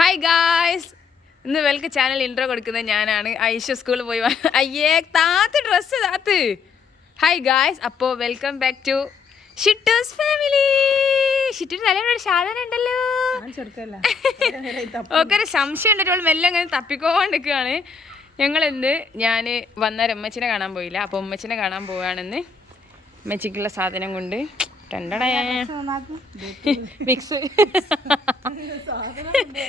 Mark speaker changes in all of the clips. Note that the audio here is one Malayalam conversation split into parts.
Speaker 1: ഹായ് ഗായ്സ് ഇന്ന് വെൽക്ക് ചാനൽ ഇൻട്രോ കൊടുക്കുന്നത് ഞാനാണ്. ഐഷ സ്കൂളിൽ പോയി അയ്യേ താത്ത് ഡ്രസ്സ് താത്ത്. ഹായ് ഗായ്സ് അപ്പോൾ welcome back to shih tzus family ഷിറ്റൂർ തലയുടെ സാധനം ഉണ്ടല്ലോ. ഓക്കെ ഒരു സംശയം ഉണ്ടിട്ട് അവൾ മെല്ലെ അങ്ങനെ തപ്പിക്കോണ്ടിരിക്കുകയാണ് ഞങ്ങൾ എന്ത് ഞാൻ വന്നേരം ഉമ്മച്ചിനെ കാണാൻ പോയില്ല. അപ്പോൾ ഉമ്മച്ചിനെ കാണാൻ പോവുകയാണെന്ന് ഉമ്മച്ചിക്കുള്ള സാധനം കൊണ്ട്. രണ്ടട മിക്സ്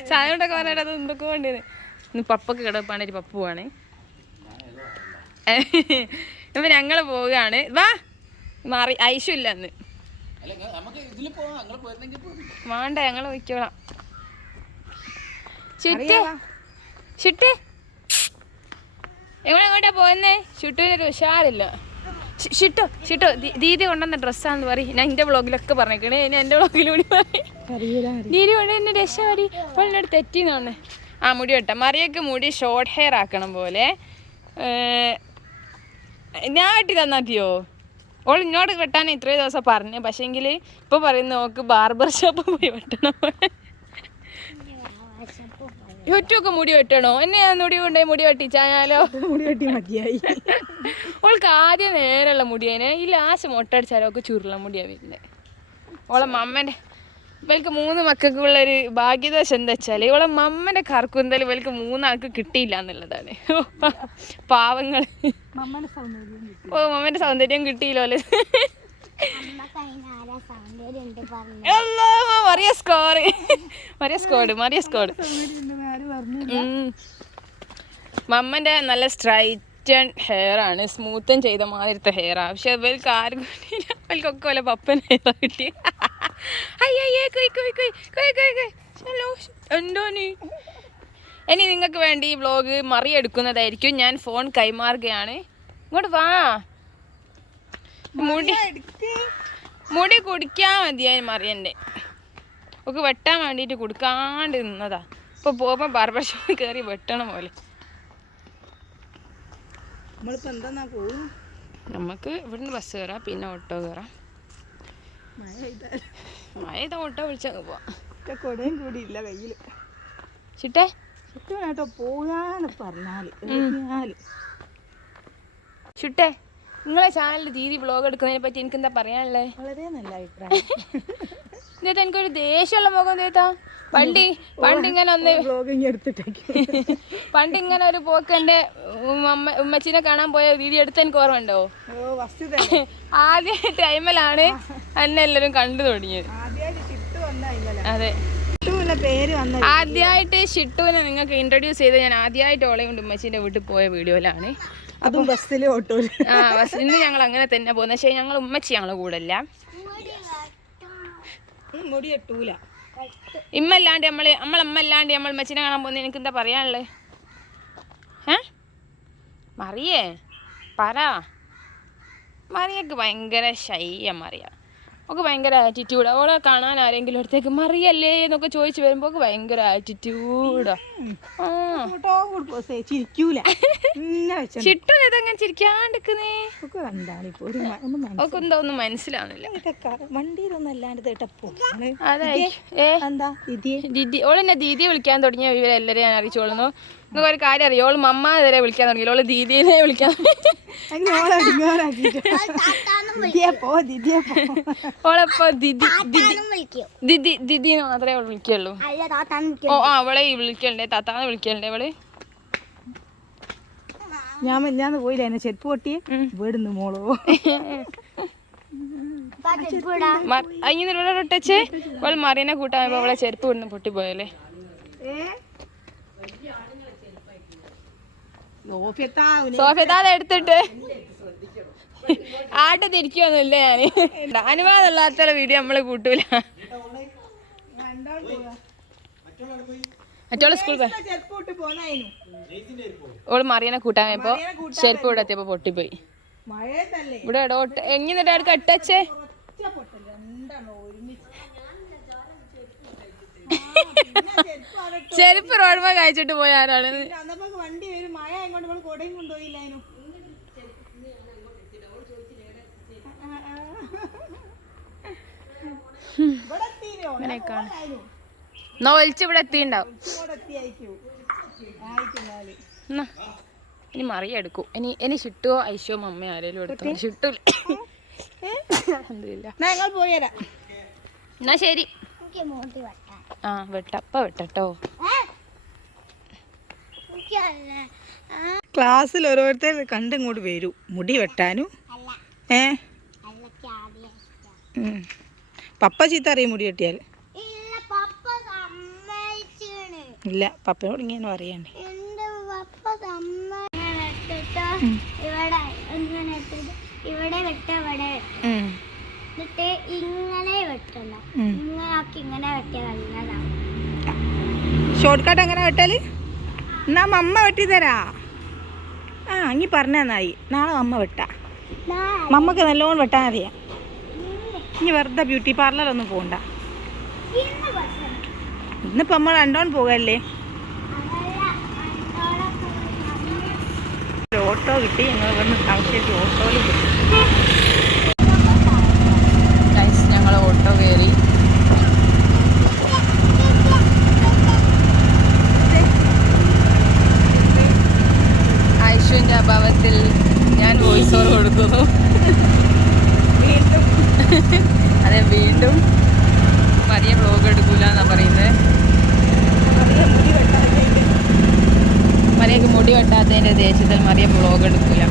Speaker 1: സാധനം കൊണ്ടൊക്കെ പറഞ്ഞിട്ട് അത് എന്തൊക്കെ വേണ്ടത് ഇന്ന് പപ്പൊക്കെ കിടപ്പാണ് പപ്പു വേണേ ഇപ്പൊ ഞങ്ങൾ പോവുകയാണ്. വാ മാറി ഐശു ഇല്ല അന്ന് വേണ്ട ഞങ്ങൾ വയ്ക്കോളാം ചുറ്റേ ചുട്ട് ഞങ്ങൾ എങ്ങോട്ടാ പോയെന്നേ ചുട്ടുവിനൊരു ഉഷാറില്ല. ഷിട്ടോ ഷിട്ടോ ദീദി കൊണ്ടുവന്ന ഡ്രസ്സാന്ന് പറയും. ഞാൻ എന്റെ വ്ളോഗിലൊക്കെ പറഞ്ഞേക്കണേ. ഞാൻ എന്റെ വ്ളോഗിലൂടെ പറയും. ദീദി കൊണ്ട് എന്നെ രക്ഷപടി അവളിനോട് പറഞ്ഞേ. ആ മുടി വെട്ട. മറിയൊക്കെ മുടി ഷോർട്ട് ഹെയർ ആക്കണം പോലെ. ഞാൻ വെട്ടി തന്നാത്തിയോ ഓൾ ഇങ്ങോട്ട് വെട്ടാൻ ഇത്രയും ദിവസം പറഞ്ഞു. പക്ഷേങ്കിൽ ഇപ്പൊ പറയുന്നു നോക്ക് ബാർബർ ഷോപ്പ് പോയി വെട്ടണം യൂട്യൂബൊക്കെ മുടി വെട്ടണോ? എന്നെ ഞാൻ മുടി കൊണ്ടേ മുടി വെട്ടിച്ചാലോ
Speaker 2: മുടി വെട്ടി മതിയായി.
Speaker 1: ഓൾക്ക് ആദ്യം നേരെയുള്ള മുടിയേനെ. ഈ ലാസ്റ്റ് മുട്ടടിച്ചാലോ ഒക്കെ ചുരുള മുടിയാ വരുന്നത് ഓളെ മമ്മന്റെ ഇവൾക്ക് മൂന്ന് മക്കൾക്കുള്ളൊരു ഭാഗ്യദോഷം എന്താ വെച്ചാൽ ഇവളെ മമ്മന്റെ കറക്കുന്തൽ ഇവൾക്ക് മൂന്നാൾക്ക് കിട്ടിയില്ല എന്നുള്ളതാണ്. പാവങ്ങൾ ഓ മമ്മന്റെ സൗന്ദര്യം കിട്ടിയില്ലോ അല്ലാ, Maria score Maria squad Maria squad മമ്മന്റെ നല്ല സ്ട്രൈറ്റൺ ഹെയർ ആണ്. സ്മൂത്തൻ ചെയ്ത മാതിരത്തെ ഹെയർ ആണ് പക്ഷെ ഇവർക്ക് ആരും കിട്ടിയില്ല ഇവൽക്കൊക്കെ പോലെ പപ്പൻ ഹെയർ കിട്ടി അയ്യേ കൊയ് കൊയ് കൊയ് കൊയ് കൊയ് കൊയ്. ഹലോ എന്തോ നീ? ഇനി നിങ്ങൾക്ക് വേണ്ടി ഈ വ്ലോഗ് മറിയെടുക്കുന്നതായിരിക്കും ഞാൻ ഫോൺ കൈമാറുകയാണ്. ഇങ്ങോട്ട് വാ. മുടി മുടി കുടിക്കാൻ മതിയായി മറിയന്റെ ഒക്കെ വെട്ടാൻ വേണ്ടിയിട്ട് കൊടുക്കാണ്ട് നിന്നതാ. ഇപ്പൊ പോകുമ്പോ ബാർബർ ഷോപ്പിൽ കയറി വെട്ടണം പോലെ. നമുക്ക് ഇവിടുന്ന് ബസ് കയറാം പിന്നെ ഓട്ടോ കയറാം
Speaker 2: മഴ
Speaker 1: ചെയ്ത ഓട്ടോ വിളിച്ചങ്ങ് പോവാം.
Speaker 2: കൊടയും കൂടി ഇല്ല കയ്യിൽ
Speaker 1: ചിട്ടേ?
Speaker 2: ചുറ്റുമായിട്ടോ പോകാന്ന് പറഞ്ഞാൽ
Speaker 1: ചുട്ടേ? നിങ്ങളെ ചാനലിൽ ദീദി വ്ളോഗ് എടുക്കുന്നതിനെ പറ്റി എനിക്ക് എന്താ പറയാനുള്ളത്
Speaker 2: വളരെ നല്ല അഭിപ്രായം.
Speaker 1: ഇന്നത്തെ എനിക്കൊരു ദേഷ്യമുള്ള മുഖം തേത്താ പണ്ട് പണ്ട് ഇങ്ങനെ ഒന്ന്
Speaker 2: ബ്ലോഗിങ് എടുത്തിട്ടേക്ക്.
Speaker 1: പണ്ട് ഇങ്ങനെ ഒരു പോക്ക് എന്റെ ഉമ്മ ഉമ്മച്ചിനെ കാണാൻ പോയ ദീദി എടുത്ത് എനിക്ക് ഓർമ്മ ആദ്യ ടൈമിലാണ് എന്നെ എല്ലാവരും കണ്ടു തുടങ്ങിയത്. അതെ. ആദ്യമായിട്ട് ഷിട്ടുവിനെ നിങ്ങൾക്ക് ഇൻട്രൊഡ്യൂസ് ചെയ്ത് ഞാൻ ആദ്യമായിട്ട് ഓളയും കൊണ്ട് വീട്ടിൽ പോയ വീഡിയോയിലാണ്
Speaker 2: അതും ബസ്സിൽ ഓട്ടോയിൽ
Speaker 1: ആ ബസ് ഇന്ന് ഞങ്ങൾ അങ്ങനെ തന്നെ പോകുന്നത് പക്ഷേ ഞങ്ങൾ ഉമ്മച്ചി ഞങ്ങൾ
Speaker 2: കൂടല്ല മുടി
Speaker 1: ഇമ്മല്ലാണ്ട് നമ്മൾ നമ്മളമ്മല്ലാണ്ട് നമ്മൾ ഉമ്മച്ചിനെ കാണാൻ പോകുന്നത് എനിക്ക് എന്താ പറയാനുള്ളത് ഏ? മറിയേ പറ. മറിയക്ക് ഭയങ്കര ഷൈയ മറിയ. ഒക്കെ ഭയങ്കര ആറ്റിറ്റ്യൂഡ് അവളെ കാണാൻ ആരെങ്കിലും അടുത്തേക്ക് മറിയല്ലേ എന്നൊക്കെ ചോദിച്ചു വരുമ്പോൾ ഭയങ്കര ആറ്റിറ്റ്യൂഡാ
Speaker 2: ചിരിക്കൂല.
Speaker 1: ഇതങ്ങനെ
Speaker 2: ഒക്കെ
Speaker 1: എന്താ ഒന്നും മനസ്സിലാവുന്നില്ല. ഓളെന്നെ ദീദിയെ വിളിക്കാൻ തുടങ്ങിയ ഇവരെല്ലാവരും ഞാൻ അറിയിച്ചോളുന്നു. നിങ്ങൾക്ക് ഒരു കാര്യം അറിയോ. ഓൾ മമ്മ വരെ വിളിക്കാൻ തുടങ്ങി. ഓൾ ദീദിയെ വിളിക്കാൻ ഓളെപ്പോ ദിദി ദിദി ദിദി ദിദി മാത്രമേ അവൾ വിളിക്കുള്ളൂ. ഓ ആ അവളെ ഈ വിളിക്കണ്ടേ താത്താന്ന് വിളിക്കണ്ടേ അവൾ
Speaker 2: ഞാൻ ഞാൻ പോയില്ല എന്നെ ചെരുപ്പ് പൊട്ടിയെ വീടുന്ന് മോളോ
Speaker 1: അങ്ങനെ ഇവിടെ ഇട്ടച്ച് അവൾ മറിയനെ കൂട്ടാൻ പോയപ്പോ അവളെ ചെരുപ്പ് വിടുന്ന് പൊട്ടിപ്പോയല്ലേ. സോഫിയത്താതെ എടുത്തിട്ട്. ആട്ട് തിരിക്കൊന്നുമില്ല ഞാൻ. അനുവാദമില്ലാത്ത വീഡിയോ നമ്മൾ കൂട്ടൂല. മറ്റോളെ സ്കൂൾ ഓൾ മറിയനെ കൂട്ടാൻ പോയപ്പോ ചെരുപ്പ് ഇവിടെ എത്തിയപ്പോ പൊട്ടിപ്പോയി. ഇവിടെ ഇടോട്ട് എങ്ങനെ അടുക്ക് ഇട്ടച്ചേ
Speaker 2: ഒറ്റ പൊട്ടൽ രണ്ടെണ്ണം ഒരുമിച്ച്.
Speaker 1: ചെരുപ്പ് റോഡ്മ കഴിച്ചിട്ട് പോയ ആരാണ്
Speaker 2: വണ്ടി വരും. മഴ കൊടയും കൊണ്ടുപോയില്ലായിരുന്നു
Speaker 1: അങ്ങനെയൊക്കെയാണ് എന്നാ ഒലിച്ച് ഇവിടെ എത്തിണ്ടാവും ഇനി മറിയ എടുക്കൂ. ഇനി ഇനി ഷിട്ടുവോ ഐശോ മമ്മ ആരേലും എടുത്തു ഷിട്ടൂല എന്നാ ശരി. ആ വെട്ടപ്പ വെട്ടട്ടോ.
Speaker 3: എനിക്കല്ല.
Speaker 2: ക്ലാസ്സിൽ ഓരോരുത്തർ കണ്ടിങ്ങോട്ട് വരൂ. മുടി വെട്ടാനും.
Speaker 3: അല്ല.
Speaker 2: ഏ. പപ്പ ചീത്ത അറിയും മുടി വെട്ടിയാൽ
Speaker 3: ഇല്ല പപ്പ സമ്മതിച്ചാണ്
Speaker 2: ഇല്ല പപ്പ ഇങ്ങനെ പറയണ്ടേ
Speaker 3: എന്റെ പപ്പ സമ്മതിച്ചിട്ട് ഇവിടെ ഇങ്ങനെ ഇട്ടിട്ട് ഇവിടെ വെട്ട ഇവിടെ വെട്ട.
Speaker 2: ഉം.
Speaker 3: എന്നിട്ട് ഇങ്ങനെ വെട്ടണം.
Speaker 2: ഉം.
Speaker 3: ഇങ്ങനെ ആക്കി ഇങ്ങനെ വെട്ടിയ നല്ലതാണ്
Speaker 2: ഷോർട്ട് കട്ട് എങ്ങനെ വെട്ടാൽ? എന്നാ മമ്മ വെട്ടി തരാ. ആ ഇനി പറഞ്ഞായി നാളെ അമ്മ വെട്ടാ. മമ്മക്ക് നല്ലോണം വെട്ടാൻ അറിയാം. ഇനി വെറുതെ ബ്യൂട്ടി പാർലറൊന്നും
Speaker 3: ഒന്നും വെട്ടണം
Speaker 2: ഇന്നിപ്പോ നമ്മൾ രണ്ടോൺ പോകല്ലേ? ഓട്ടോ കിട്ടി. ഞങ്ങൾ വന്ന് താമസിച്ച് ഓട്ടോയിൽ
Speaker 1: കിട്ടി ഞങ്ങൾ ഓട്ടോ കയറി. അഭാവത്തിൽ ഞാൻ വോയിസ് ഓവർ കൊടുക്കുന്നു.
Speaker 2: വീണ്ടും.
Speaker 1: അതെ വീണ്ടും. മറിയ ബ്ലോഗ് എടുക്കൂല എന്നാ പറയുന്നത്
Speaker 2: അധികം
Speaker 1: മറിയക്ക് മുടി വെട്ടാത്തതിന്റെ ദേഷ്യത്തിൽ മറിയ ബ്ലോഗ് എടുക്കൂല.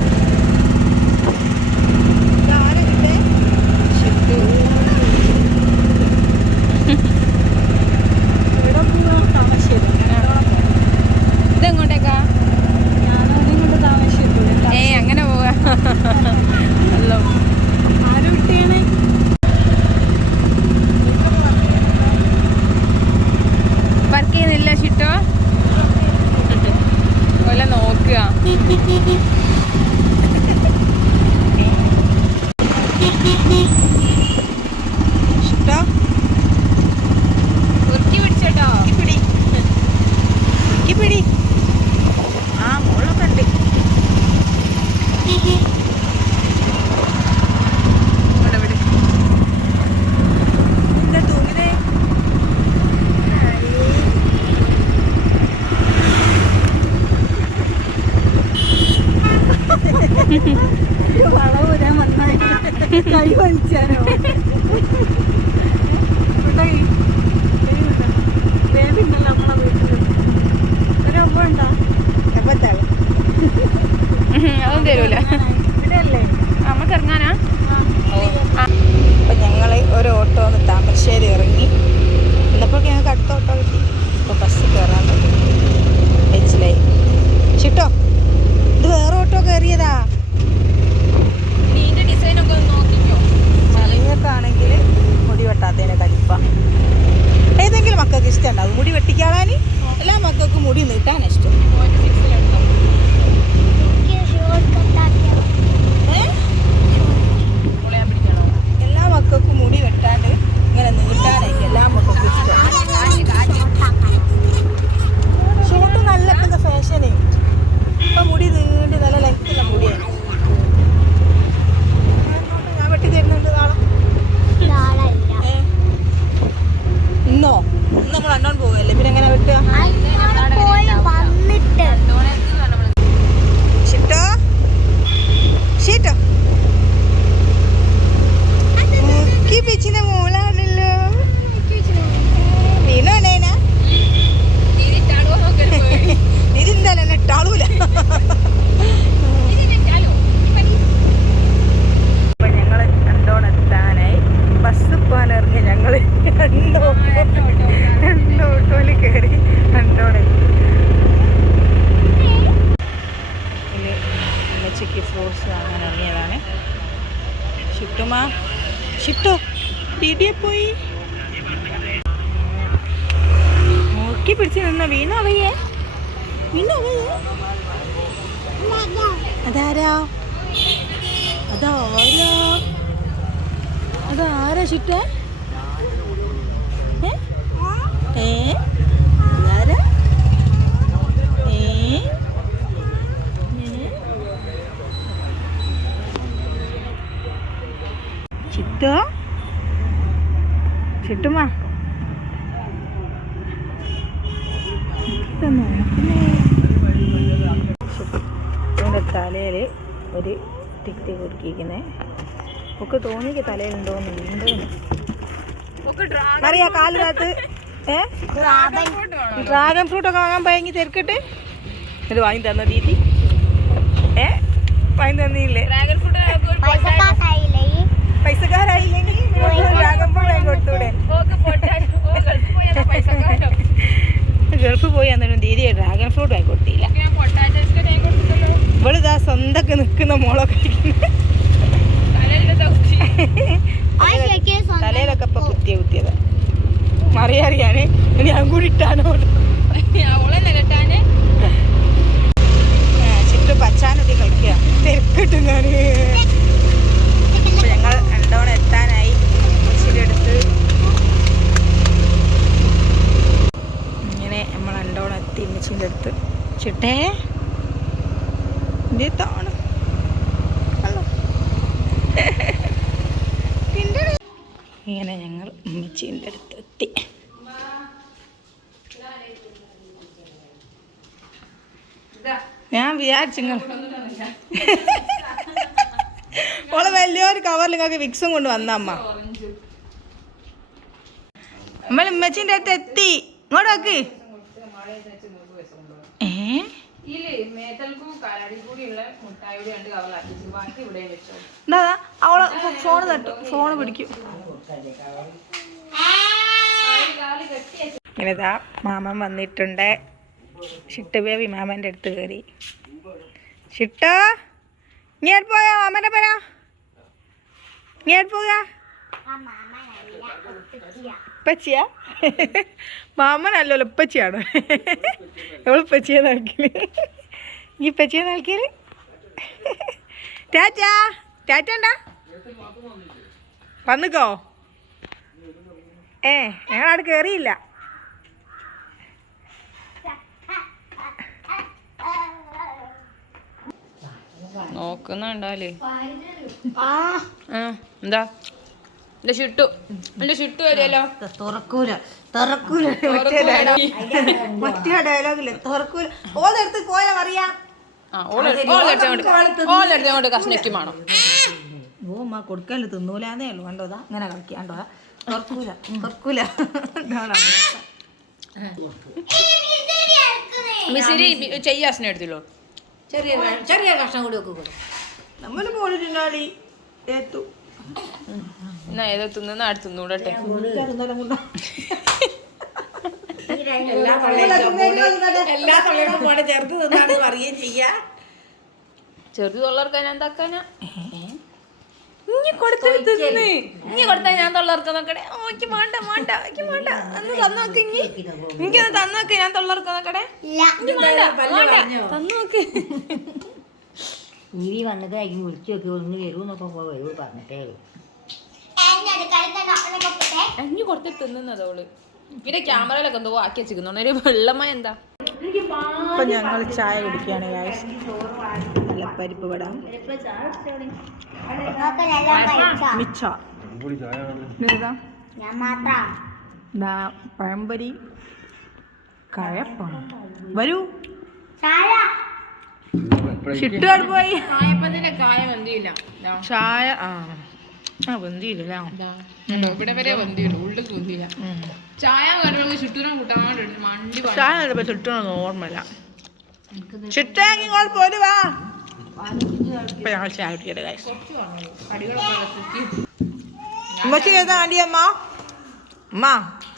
Speaker 2: അതാരാ ഷിട്ട ഏ? ചിട്ടോ? ചിട്ടുമാ? തലയിൽ ഒരു തിക്തി കുറുക്കിയിരിക്കുന്നേ. ഒക്കെ തോന്നിക്ക് തലയിലുണ്ടോന്ന് അറിയാ കാലിനകത്ത് ഏ? ഡ്രാഗൺ ഫ്രൂട്ട് ഒക്കെ വാങ്ങാൻ പയങ്ങി തിരക്കട്ടെ ഇത് വാങ്ങി തന്ന ദീദി. ഏ? വാങ്ങി തന്നില്ലേ?
Speaker 1: ഡ്രാഗൺ ഫ്രൂട്ട്
Speaker 3: പൈസക്കാരായില്ലേ ഈ?
Speaker 2: പൈസക്കാരായില്ലെങ്കിൽ ഡ്രാഗൺ ഫ്രൂട്ട് വാങ്ങി കൊടുത്തൂടെ. ഗൾഫ് പോയി അന്നേരം ദീദി ഡ്രാഗൺ ഫ്രൂട്ട് വാങ്ങി കൊടുത്തില്ല. ഇവളിതാ സ്വന്തമൊക്കെ നിൽക്കുന്ന മോളെ തലയിലൊക്കെ ഇപ്പൊ കുത്തിയ കുത്തിയത് മറിയറിയാന് ഇനി ഞാൻ കൂടി ഇട്ടാനോ? ചുറ്റും പച്ചാനൊക്കെ കളിക്കുക തിരക്കിട്ടും ഞാൻ. ഞങ്ങൾ രണ്ടോണം എത്താനായി. കൊച്ചിന്റെ അടുത്ത് ഇങ്ങനെ നമ്മൾ രണ്ടോണം എത്തി ഉമ്മച്ചിന്റെ അടുത്ത്. ചിട്ടേ. എന്താണ് ഇങ്ങനെ ഞങ്ങൾ ഉമ്മച്ചീന്റെ അടുത്ത് എത്തി ഞാൻ വിചാരിച്ചിങ്ങൾ ഓളെ വലിയൊരു കവറിൽ നിങ്ങൾക്ക് വിക്സും കൊണ്ട് വന്ന അമ്മ. നമ്മൾ ഉമ്മച്ചീന്റെ അടുത്ത് എത്തി. ഇങ്ങോട്ട് നോക്ക്. ഏ? എന്താ? അവളെ ഫോൺ തട്ടു. ഫോൺ പിടിക്കും. ഇങ്ങനെതാ മാമൻ വന്നിട്ടുണ്ട്. ഷിട്ട് ബേബി മാമന്റെ അടുത്ത് കയറി. ഷിട്ട ഞാൻ പോയാ? മാമനെ പറ
Speaker 3: ഞാൻ ഒപ്പിച്ചിയാ.
Speaker 2: ഉപ്പച്ചിയാ? മാമനല്ലല്ലോ ഉപ്പച്ചിയാണ്. എവിടെ ഉപ്പച്ചിയെ നൽകിൽ ഈ ഉപ്പച്ചിയെ നൽകിയത് ടാറ്റാ ടാറ്റ ഉണ്ടാ? വന്നിക്കോ? ഏ ഞങ്ങൾ അവിടെ കയറിയില്ല
Speaker 1: നോക്കുന്നുണ്ടാലേ. എന്താ? എന്റെ ഷിട്ടു എന്റെ ഷിട്ടു വരുമല്ലോ
Speaker 2: തുറക്കൂല. തുറക്കൂല. മറ്റേ ഡയലോഗ് മറ്റേ ഡയലോഗിൽ തുറക്കൂല. ഓതെടുത്ത് പോയാ അറിയാ
Speaker 1: വേണം
Speaker 2: ഓ അമ്മ കൊടുക്കൽ തിന്നൂലാന്നേ ഉള്ളൂ. കണ്ടോതാ ഇങ്ങനെ കളിക്കുക കണ്ടോതാ തുറക്കൂല. തുറക്കൂല.
Speaker 1: മിസിരി ചെയ്യാസിനെ എടുത്തില്ലോ.
Speaker 4: ചെറിയ ചെറിയ കഷ്ണം കൂടി ഒക്കെ കൊടുക്കും.
Speaker 2: നമ്മൾ പോയിട്ടുണ്ടാടി ഏത്തു
Speaker 1: എന്നാ ഏതോ തിന്നുന്ന? അടുത്ത് തിന്നൂടട്ടെ?
Speaker 2: എല്ലാ തള്ളയുടെ പോലെ ചേർത്ത് തിന്നാണ് പറയുകയും ചെയ്യാ.
Speaker 1: ചെറുത് തൊള്ളർക്കാൻ ഞാൻ തക്കാനാ ഇനി കൊടുത്താ ഞാൻ തൊള്ളർക്കാൻ നോക്കടെ ഓ എനിക്ക് വേണ്ട വേണ്ട വേണ്ട അന്ന് തന്നോക്ക് ഇനി എനിക്കൊന്ന് തന്നോക്ക് ഞാൻ തൊള്ളർക്കാൻ നോക്കടെ തന്നോക്ക്.
Speaker 4: നീ വന്നത് അതിന് വിളിച്ചു നോക്കി. ഒന്ന് വരൂ എന്നൊക്കെ വരൂ പറഞ്ഞിട്ടേ ഉള്ളൂ
Speaker 3: എന്റെ അടുക്കളയിൽ തന്നെ അവളൊക്കെ പോട്ടെ.
Speaker 1: അഞ്ഞു കൊടുത്ത് തിന്നുന്നത് അവൾ. പിന്നെ ക്യാമറയിലൊക്കെ എന്തോ ആക്കി വെച്ചിരിക്കുന്നു. ഒരു വെള്ളമായ എന്താ?
Speaker 2: ഇപ്പൊ ഞങ്ങൾ ചായ കുടിക്കുകയാണ്. നല്ല പരിപ്പ് വടാം? മിച്ച? ഇതാ
Speaker 3: ഞാൻ മാത്രം.
Speaker 2: ദാ പഴംപൊരി കഴപ്പാണ് വരൂ.
Speaker 3: ചായ.
Speaker 2: ഷിട്ടോട് പോയി. ചായ ആ. ആ വെന്തിയില്ല
Speaker 1: ഇവിടെ വരെ വന്തിയുള്ളൂ ഉള്ളിൽ വന്തിയില്ല. ചായ കൂട്ടാൻ മണ്ടി
Speaker 2: ചായ ഓർമ്മല്ല ചുറ്റാങ്ങി ഇങ്ങോട്ട് പോര് വാ. ഇപ്പൊ ഞങ്ങൾ ചായ കുട്ടിയുടെ കാര്യം ഉമ്മച്ചി ഏതാ ആണ്ടി അമ്മ അമ്മ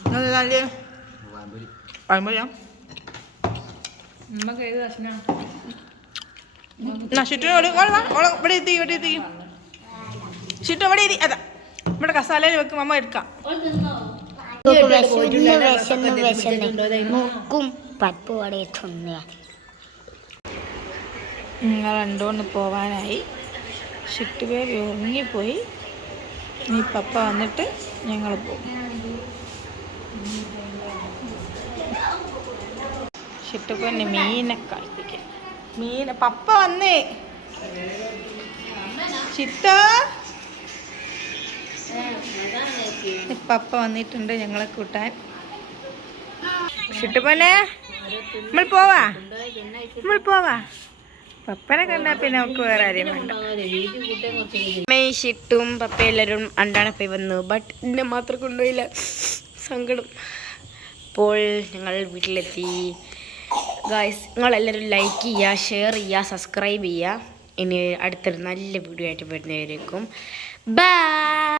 Speaker 2: നിങ്ങൾ ഏതാ ആണ്ടി പഴംപൊരിയാ
Speaker 1: നമുക്ക് ഏത് ഭക്ഷണം
Speaker 2: എന്നാ ചുറ്റിനോട് ഓൾ വാ. ഓളെ ഇവിടെ എത്തി ഇവിടെ എത്തി. ചുറ്റും അവിടെ ഇരി. അതാ. ഇവിടെ കസാലയിൽ വെക്കും അമ്മ എടുക്കാം.
Speaker 3: വിശന്ന് വിശന്ന് വിശന്ന്. മുക്കും പത്ത് വടയെ തിന്നുക.
Speaker 2: നിങ്ങൾ രണ്ടുകൊണ്ട് പോവാനായി. ഷിട്ട് ബേബി ഉറങ്ങിപ്പോയി. നീ പപ്പ വന്നിട്ട് ഞങ്ങൾ പോകും. ഷിട്ട് പിന്നെ മീനെ കളിപ്പിക്കാം മീന. പപ്പ വന്നേ. ചിത്ത പപ്പ വന്നിട്ടുണ്ട് ഞങ്ങളെ കൂട്ടാൻ. ഷിട്ടുപോലെ
Speaker 4: നമ്മൾ പോവാ. നമ്മൾ പോവാ. പപ്പനെ കണ്ടാ പിന്നെ നമുക്ക് വേറെ ആരെയും വേണ്ട.
Speaker 5: അമ്മയും ഷിട്ടും പപ്പ എല്ലാവരും അണ്ടാണ് പോയി വന്നു. ബട്ട് എന്നെ മാത്രം കൊണ്ടുപോയില്ല. സങ്കടം. അപ്പോൾ ഞങ്ങൾ വീട്ടിലെത്തി. ഗായ്സ് നിങ്ങളെല്ലാവരും ലൈക്ക് ചെയ്യുക ഷെയർ ചെയ്യുക സബ്സ്ക്രൈബ് ചെയ്യുക. ഇനി അടുത്തൊരു നല്ല വീഡിയോ ആയിട്ട് വരുന്നവരേക്കും. ബൈ